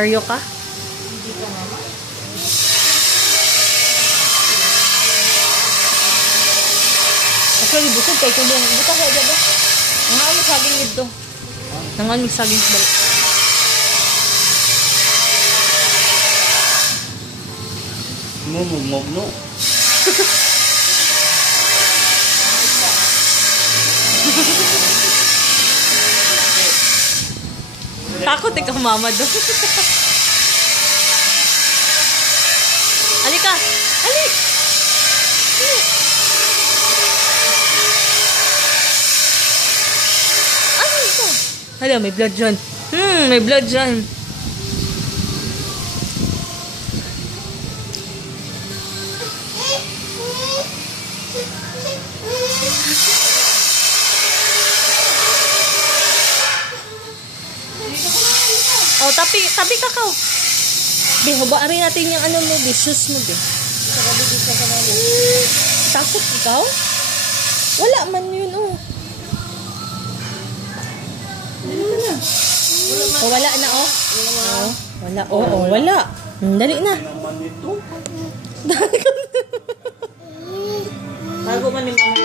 Karyo ka? Actually, busog kay kulong. Buta ko ba? Nangaan mo saging dito. Nangaan mo saging sa balik. Mumugmog no. Takot ikaw mama doon. Alika! Alik! Ano ito? Hala, may blood dyan. May blood dyan. Oh, tapi kakao. Be, hubaari natin yung ano mo, be, shoes mo, be. Takot ikaw? Wala man yun, oh. Oh, wala na, oh. Oh, wala, oh, wala. Dali na. Bago man ni mama.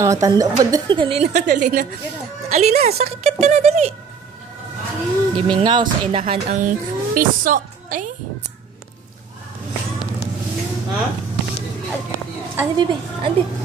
Oh, tanda pa doon. Dali na. Ali na, sakit ka na, dali. Gimingaw sa inahan ang piso. Ay. Ha? Ano, bebe? Ano, bebe?